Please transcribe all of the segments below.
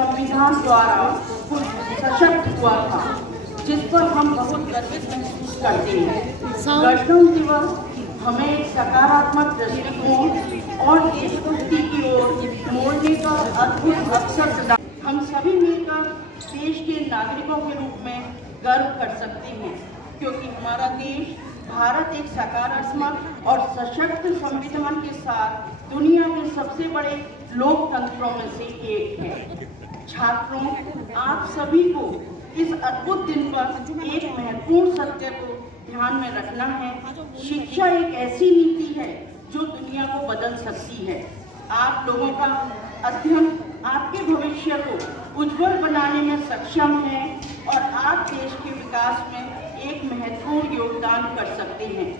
संविधान द्वारा सशक्त हुआ था, जिस पर हम बहुत गर्वित महसूस करते हैं। गणतंत्र दिवस हमें एक सकारात्मक दृष्टिकोण और देशभक्ति की ओर मोड़ने का अद्भुत अवसर प्रदान। हम सभी मिलकर देश के नागरिकों के रूप में गर्व कर सकते हैं, क्योंकि हमारा देश भारत एक सकारात्मक और सशक्त संविधान के साथ दुनिया के सबसे बड़े लोकतंत्रों में से एक है। छात्रों, आप सभी को इस अद्भुत दिन पर एक महत्वपूर्ण सत्य को ध्यान में रखना है। शिक्षा एक ऐसी नीति है जो दुनिया को बदल सकती है। आप लोगों का अध्ययन आपके भविष्य को उज्जवल बनाने में सक्षम है और आप देश के विकास में एक महत्वपूर्ण योगदान कर सकते हैं।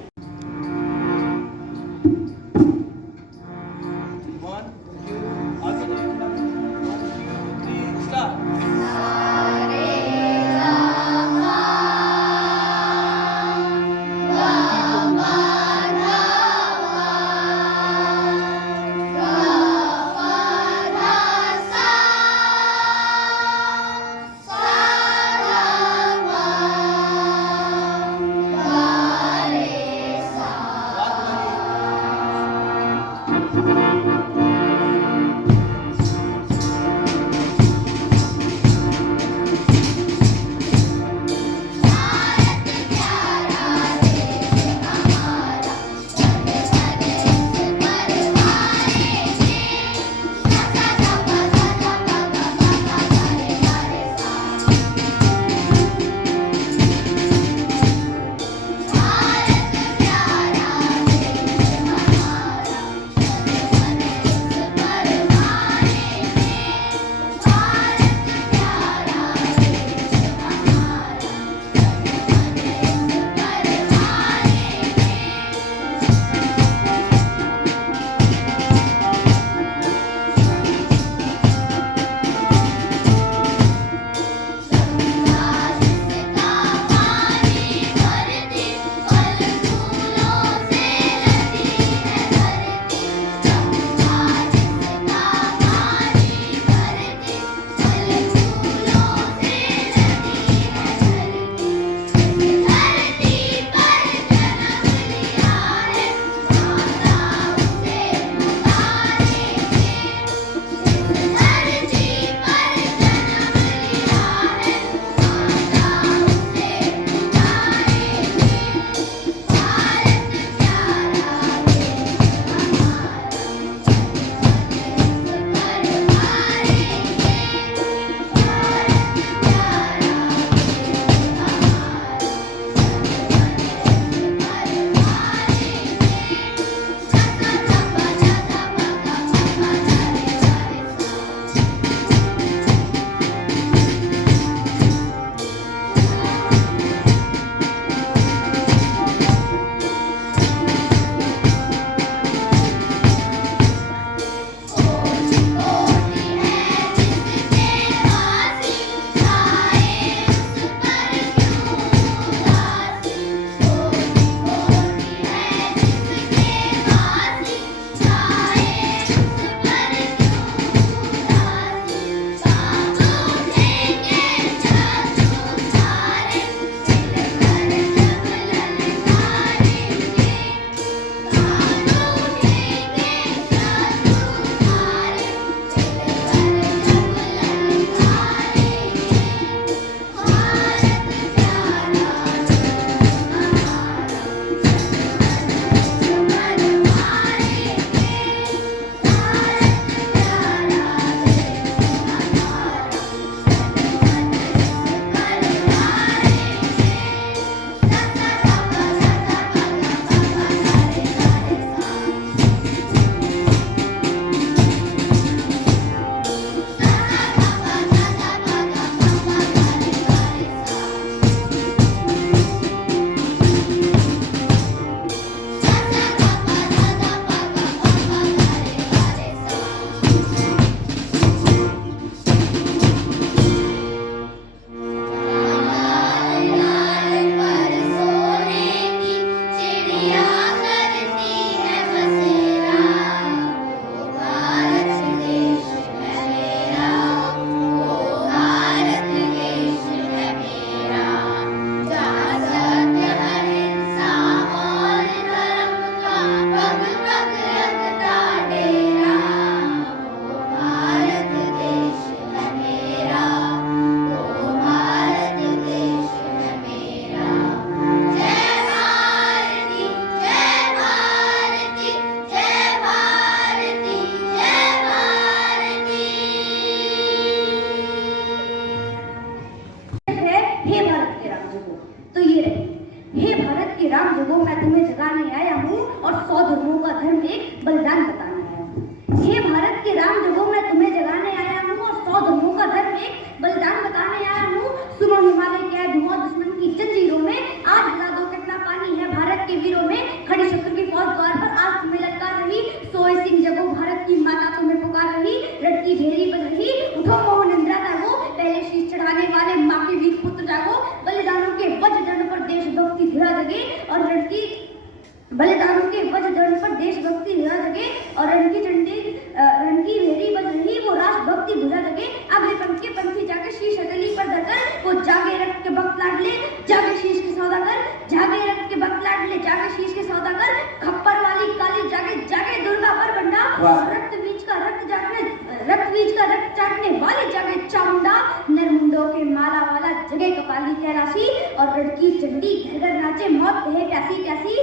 माला वाला जगह कपाली कैलाशी, और लड़की चंडी घर घर नाचे मौत कहे प्यासी प्यासी।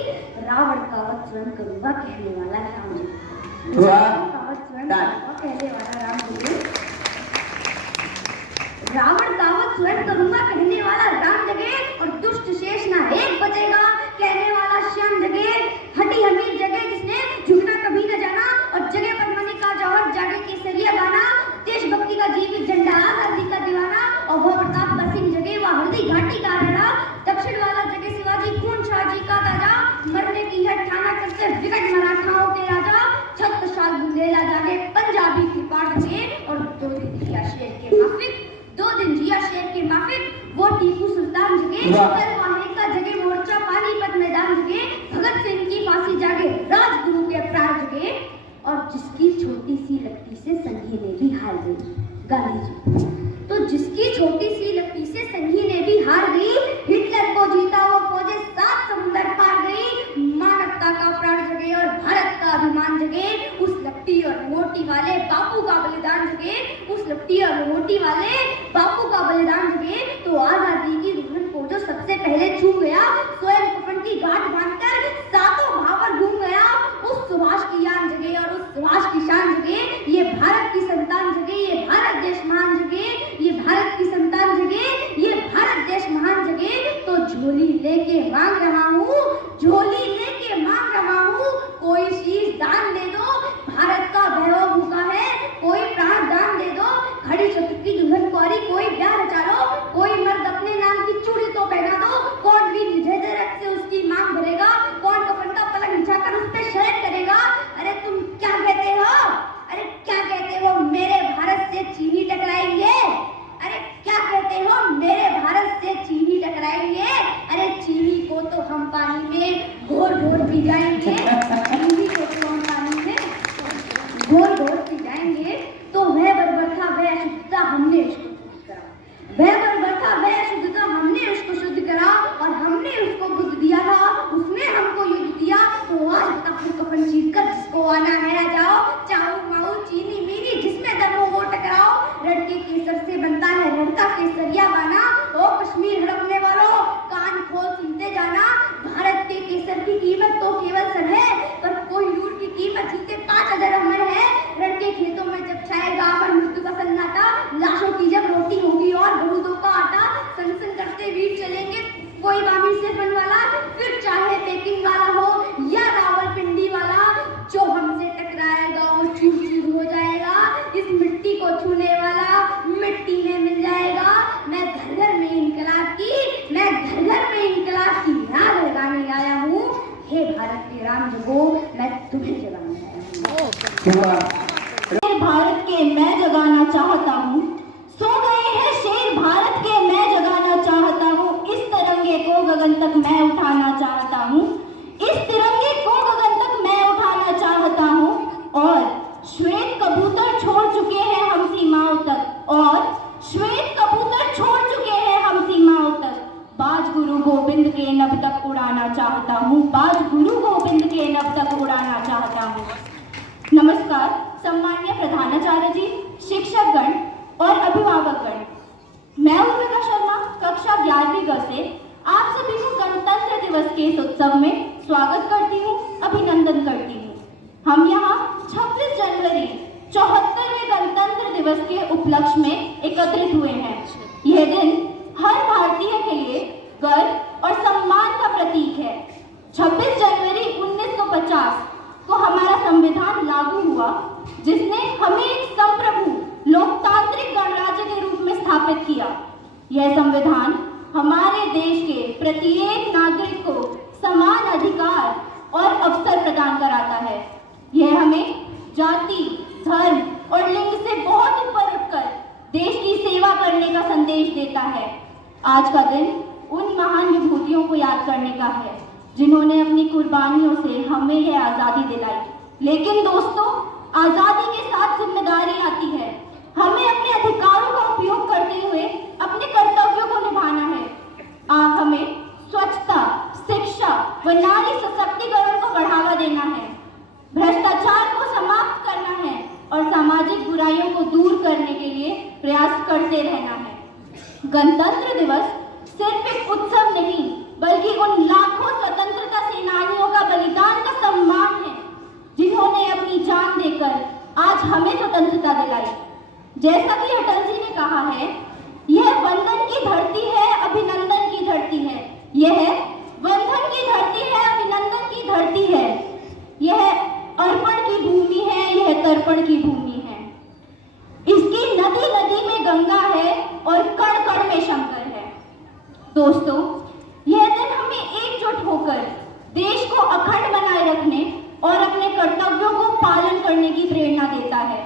रावण का वध स्वयं करूंगा कहने वाला राम जी। कहने वाला राम जी। रावण का वध स्वयं करूंगा कहने वाला राम जगे, और दुष्ट शेष ना एक बचेगा कहने वाला श्याम जगे। हटी हमीर जगे जिसने झुकना कभी न जाना, और जगे पद्मनी का जौहर जागे केसरिया गाना। देशभक्ति का जीवित झंडा आजादी का दीवाना, और वो प्रताप का सिंह जगे वह हल्दी घाटी का राणा। दक्षिण वाला जगे शिवाजी खून शाहजी का ताजा, मरने की है ठाना करते विकट मराठाओं के राजा। छत्रसाल बुंदेला जागे पंजाबी की पाट जगे, और 2 दिन जिया शेर के माफिक, 2 दिन जिया शेर के माफिक। वो टीपू सुल्तान जगे, वाहे का जगे मोर्चा पानीपत मैदान जगे। भगत सिंह की फांसी जागे राजगुरु के प्राण जगे, और जिसकी छोटी सी लकड़ी से संघी ने भी हार गई। गांधी जी। तो जिसकी छोटी सी लकड़ी से संघी ने भी हार गई, हिटलर को जीता वो फौजें 7 समुंदर पार गई। मानवता का प्राण जगे और भारत का अभिमान जगे, उस लकड़ी और मोटी वाले बापू का बलिदान जगे। उस लकड़ी और मोटी वाले बापू का बलिदान जगे। तो आजादी की दुल्हन को जो सबसे पहले छू गया, स्वयं कफन की गांठ बांधकर सातों भावर घूम गया। उस सुभाष की यान जगे और उस सुभाष की शान जगे। ये भारत की संतान जगे, ये भारत देश महान जगे। ये भारत की संतान जगे, ये भारत देश महान जगे। तो झोली लेके मांग रहा हूँ, झोली लेके मांग रहा हूँ, कोई शीश दान दे दो। भारत का वैभव भूखा है, कोई प्राण दान दे दो। खड़ी छत की दुल्हन कुंवारी कोई ब्याह रचा लो, कोई मर्द अपने नाम की चूड़ी तो पहना दो। कौन भी निधे रख से उसकी मांग भरेगा, कौन कफन का पलंग बिछाकर उस पे शयन करेगा। अरे तुम क्या कहते हो, अरे क्या कहते हो मेरे भारत से चीनी टकराएंगे। अरे क्या कहते हो मेरे भारत से चीनी टकराएंगे। अरे चीनी को तो हम पानी में घोर घोर पी जाएंगे। चीनी को तो हम पानी में घोर घोर पी जाएंगे। तो वह बर्बर था वह अशुद्धता हमने उसको शुद्ध करा, वह बर्बर था वह अशुद्धता हमने उसको शुद्ध करा, और हमने उसको बुद्ध दिया था, उसने हमको युद्ध दिया। तो आज तक कफन चीर कर जिसको आना है आ जाओ। चाऊ माऊ चीनी मीनी जिसमें दम हो वो टकराओ। लड़के केसर से बनता है लड़का केसरिया बाना। ओ कश्मीर हड़पने वालों कान खोल सुनते जाना। भारत के केसर की कीमत तो केवल सर है, पर कोई लूट की कीमत जीते 5000 अमर है। लड़के खेतों में जब छाएगा अमर मृत्यु का सन्नाटा, लाशों की जब रोटी होगी और बरूदों का आटा। सन करते वीर चलेंगे कोई बामी से बन वाला, फिर चाहे पेकिंग वाला हो या रावलपिंडी वाला। जो हमसे टकराएगा वो चूर चूर हो जाएगा। इस मिट्टी को छूने वाला मिट्टी में मिल जाएगा। मैं घर घर में इनकलाब की, मैं घर घर में इनकलाब की याद लगाने आया हूँ। हे भारत के राम जगो, मैं तुम्हें जगाने आया हूँ। भारत के मैं जगाना चाहता हूँ, सो गए हैं शेर भारत के मैं जगाना चाहता हूँ। इस तिरंगे को गगन तक मैं उठाना चाहता हूँ, इस तिरंगे को गगन तक मैं उठाना चाहता हूँ। और श्वेत कबूतर छोड़ चुके हैं हम सीमाओं तक, और श्वेत कबूतर छोड़ चुके हैं हम सीमाओं तक। बाज गुरु गोविंद के नभ तक उड़ाना चाहता हूँ, बाज गुरु गोविंद के नभ तक उड़ाना चाहता हूँ। नमस्कार सम्माननीय प्रधानाचार्य जी, शिक्षकगण और अभिभावकगण। मैं उर्मिला शर्मा कक्षा 11वीं ग से आप सभी को गणतंत्र दिवस के इस उत्सव में स्वागत करती हूँ, अभिनंदन करती हूँ। हम यहाँ 26 जनवरी 74वें गणतंत्र दिवस के उपलक्ष्य में एकत्रित हुए हैं। यह दिन हर भारतीय के लिए गर्व और सम्मान का प्रतीक है। 26 जनवरी 1950 को हमारा संविधान लागू हुआ, जिसने हमें एक संप्रभु लोकतांत्रिक गणराज्य के रूप में स्थापित किया। यह संविधान हमारे देश के प्रत्येक नागरिक को समान अधिकार और अवसर प्रदान कराता है। यह हमें जाति, धर्म और लिंग से बहुत ऊपर उठकर देश की सेवा करने का संदेश देता है। आज का दिन उन महान विभूतियों को याद करने का है, जिन्होंने अपनी कुर्बानियों से हमें यह आज़ादी दिलाई। लेकिन दोस्तों, आज़ादी के साथ जिम्मेदारी आती है। हमें अपने अधिकारों का उपयोग करते हुए अपने कर्तव्यों को निभाना है। हमें स्वच्छता, शिक्षा व नारी सशक्तिकरण को बढ़ावा देना है, भ्रष्टाचार को समाप्त करना है और सामाजिक बुराइयों को दूर करने के लिए प्रयास करते रहना है। गणतंत्र दिवस सिर्फ एक उत्सव नहीं बल्कि उन लाखों स्वतंत्रता सेनानियों का बलिदान का सम्मान है जिन्होंने अपनी जान देकर आज हमें स्वतंत्रता दिलाई। जैसा कि अटल जी ने कहा है, यह वंदन की धरती है, अभिनंदन की धरती है। यह वंदन की धरती है, अभिनंदन की धरती है। यह अर्पण की भूमि है, यह तर्पण की भूमि है। इसकी नदी नदी में गंगा है और कण कण में शंकर है। दोस्तों, यह दिन हमें एकजुट होकर देश को अखंड बनाए रखने और अपने कर्तव्यों को पालन करने की प्रेरणा देता है।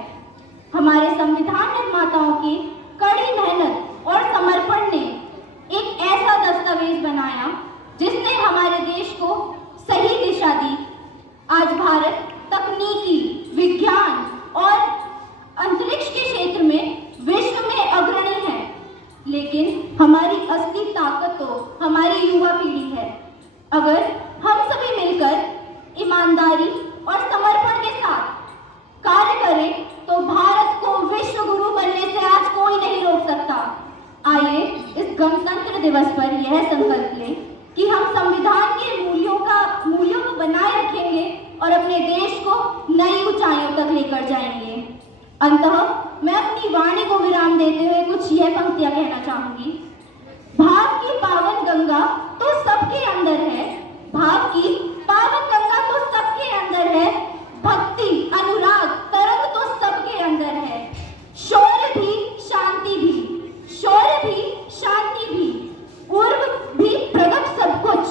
हमारे संविधान निर्माताओं की कड़ी मेहनत और समर्पण ने एक ऐसा दस्तावेज बनाया जिसने हमारे देश को सही दिशा दी। आज भारत तकनीकी, विज्ञान और अंतरिक्ष के क्षेत्र में विश्व में अग्रणी है, लेकिन हमारी असली ताकत तो हमारी युवा पीढ़ी है। अगर हम सभी मिलकर ईमानदारी और समर्पण के साथ कार्य करें तो भारत को विश्व गुरु बनने से आज कोई नहीं रोक सकता। आइए इस गणतंत्र दिवस पर यह संकल्प लें कि हम संविधान के मूल्यों को बनाए रखेंगे और अपने देश को नई ऊंचाइयों तक लेकर जाएंगे। अंततः मैं अपनी वाणी को विराम देते हुए कुछ यह पंक्तियां कहना चाहूंगी। भाव की पावन गंगा तो सबके अंदर है, भाव की पावन गंगा तो सबके अंदर है, भक्ति अनुराग तरंग तो सबके अंदर है। शौर्य भी शांति भी, शौर्य भी शांति भी, ऊर्व भी प्रकट सब कुछ,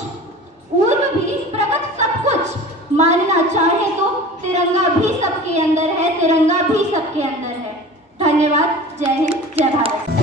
ऊर्व भी प्रकट सब कुछ। मानना चाहे तो तिरंगा भी सबके अंदर है, तिरंगा भी सबके अंदर है। धन्यवाद। जय हिंद, जय Bharat.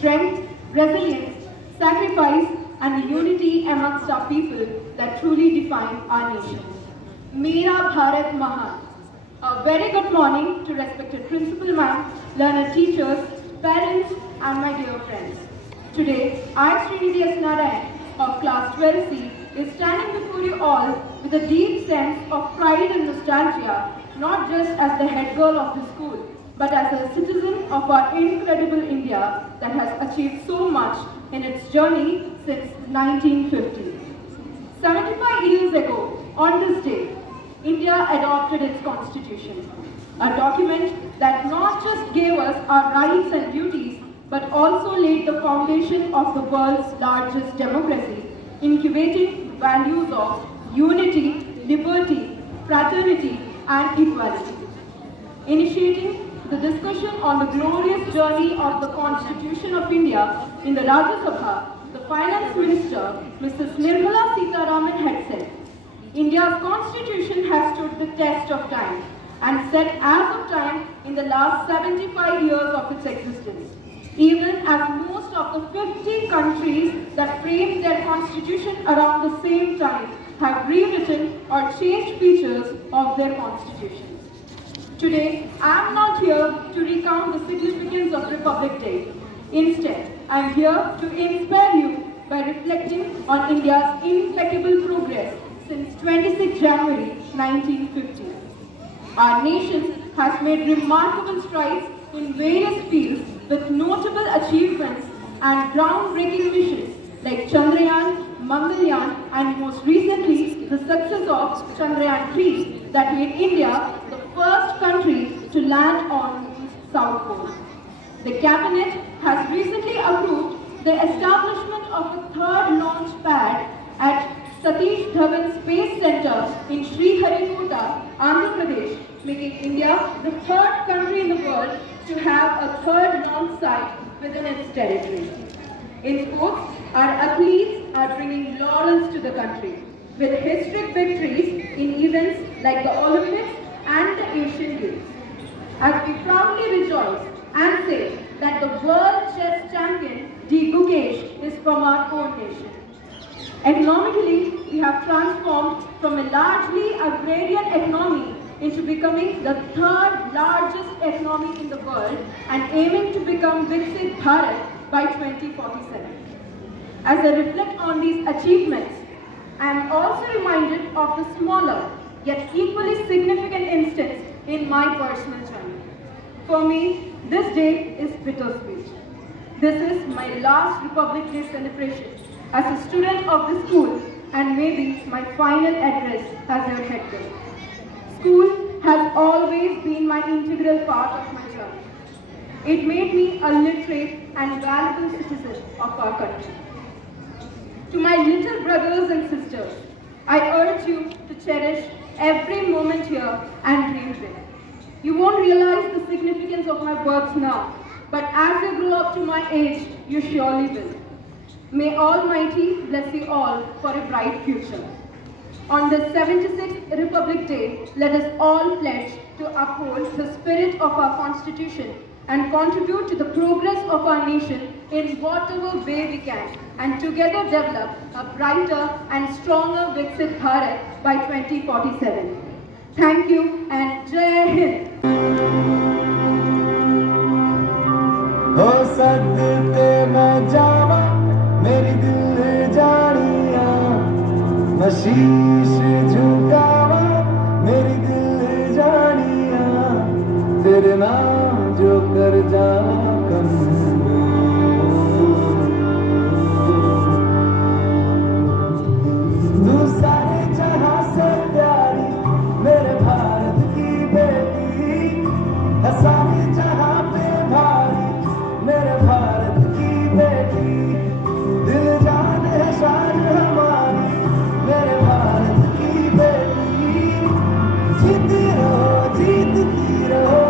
strength, resilience, sacrifice, and the unity amongst our people that truly define our nation. Mera Bharat Mahan. A very good morning to respected principal ma'am, learned teachers, parents, and my dear friends. Today, I, Srinidhi S. Narayan, of class 12C, is standing before you all with a deep sense of pride and nostalgia, not just as the head girl of the school, but as a citizen of our incredible India that has achieved so much in its journey since 1950. 75 years ago, on this day, India adopted its constitution, a document that not just gave us our rights and duties, but also laid the foundation of the world's largest democracy, incubating the values of unity, liberty, fraternity, and equality. Initiating the discussion on the glorious journey of the Constitution of India in the Rajya Sabha, the Finance Minister, Mrs. Nirmala Sitharaman, had said, India's constitution has stood the test of time and set as of time in the last 75 years of its existence, even as most of the 50 countries that framed their constitution around the same time have rewritten or changed features of their constitutions. Today, I am not here to recount the significance of Republic Day. Instead, I am here to inspire you by reflecting on India's impeccable progress since 26 January 1950. Our nation has made remarkable strides in various fields with notable achievements and groundbreaking missions like Chandrayaan, Mangalyaan, and most recently the success of Chandrayaan 3 that made India the first country to land on the South Pole. The Cabinet has recently approved the establishment of a third launch pad at Satish Dhawan Space Center in Sriharikota, Andhra Pradesh, making India the third country in the world to have a third launch site within its territory. In sports, our athletes are bringing laurels to the country with historic victories in events like the Olympics and the Asian Games. As we proudly rejoice and say that the world chess champion D. Gukesh is from our own nation. Economically, we have transformed from a largely agrarian economy into becoming the third largest economy in the world and aiming to become Viksit Bharat by 2047. As I reflect on these achievements, I am also reminded of the smaller yet equally significant instance in my personal journey. For me, this day is bittersweet. This is my last Republic Day celebration as a student of the school and maybe my final address as your head girl. School has always been my integral part of my journey. It made me a literate and valuable citizen of our country. To my little brothers and sisters, I urge you to cherish every moment here and dream big. You won't realize the significance of my words now, but as you grow up to my age, you surely will. May Almighty bless you all for a bright future. On this 76th Republic Day, let us all pledge to uphold the spirit of our Constitution and contribute to the progress of our nation in whatever way we can, and together develop a brighter and stronger Viksit Bharat by 2047. Thank you and Jai Hind. हो सदके मैं जावा मेरी दिल जानिया मैं शीश झुकावा मेरी दिल जानिया तेरे नाम जो कर जावा तू सारे जहां से प्यारी मेरे भारत की बेटी है सारे जहां पे भारी मेरे भारत की बेटी दिल जान है शान हमारी मेरे भारत की बेटी जीती रहो जीतती रहो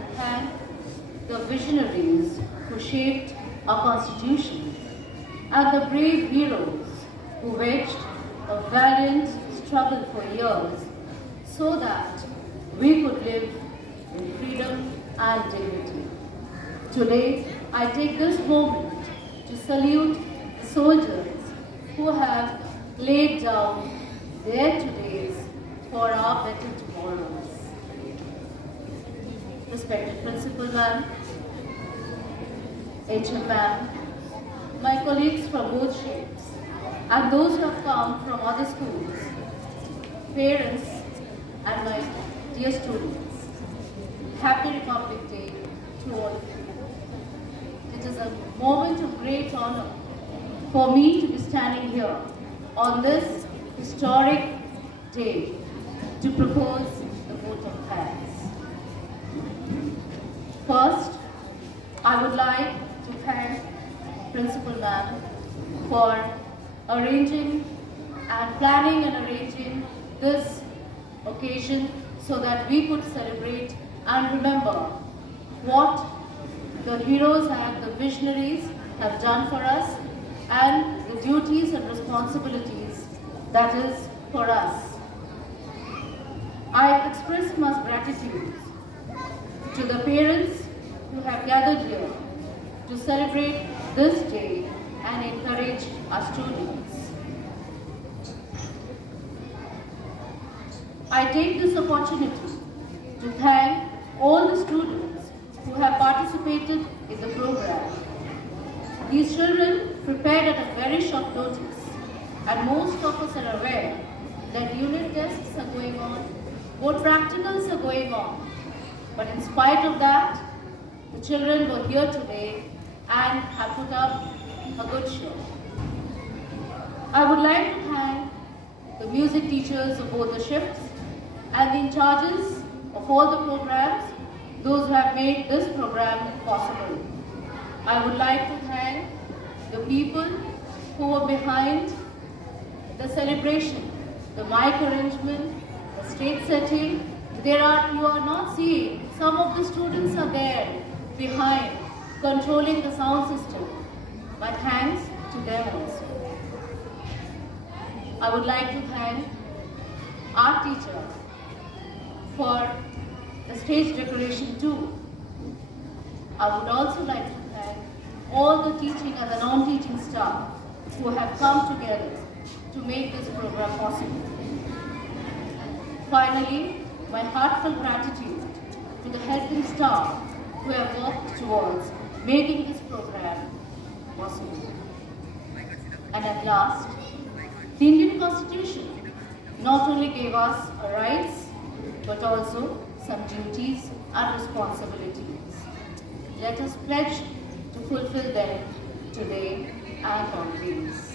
and thank the visionaries who shaped our Constitution and the brave heroes who waged a valiant struggle for years so that we could live in freedom and dignity. Today, I take this moment to salute the soldiers who have laid down their todays for our better tomorrows. Respected Principal Ma'am, HM Ma'am, my colleagues from both shapes, and those who have come from other schools, parents, and my dear students, Happy Republic Day to all of you. It is a moment of great honor for me to be standing here on this historic day to propose the vote of thanks. First, I would like to thank Principal Ma'am for arranging and planning and arranging this occasion so that we could celebrate and remember what the heroes and the visionaries have done for us and the duties and responsibilities that is for us. I express much gratitude to the parents who have gathered here to celebrate this day and encourage our students. I take this opportunity to thank all the students who have participated in the program. These children prepared at a very short notice, and most of us are aware that unit tests are going on, board practicals are going on. But in spite of that, the children were here today and have put up a good show. I would like to thank the music teachers of both the shifts and the in charges of all the programs, those who have made this program possible. I would like to thank the people who were behind the celebration, the mic arrangement, the stage setting. You are not seeing, some of the students are there behind controlling the sound system. My thanks to them also. I would like to thank our teacher for the stage decoration too. I would also like to thank all the teaching and the non-teaching staff who have come together to make this program possible. Finally, my heartfelt gratitude to the helping staff who have worked towards making this program possible. And at last, the Indian Constitution not only gave us rights, but also some duties and responsibilities. Let us pledge to fulfill them today and always.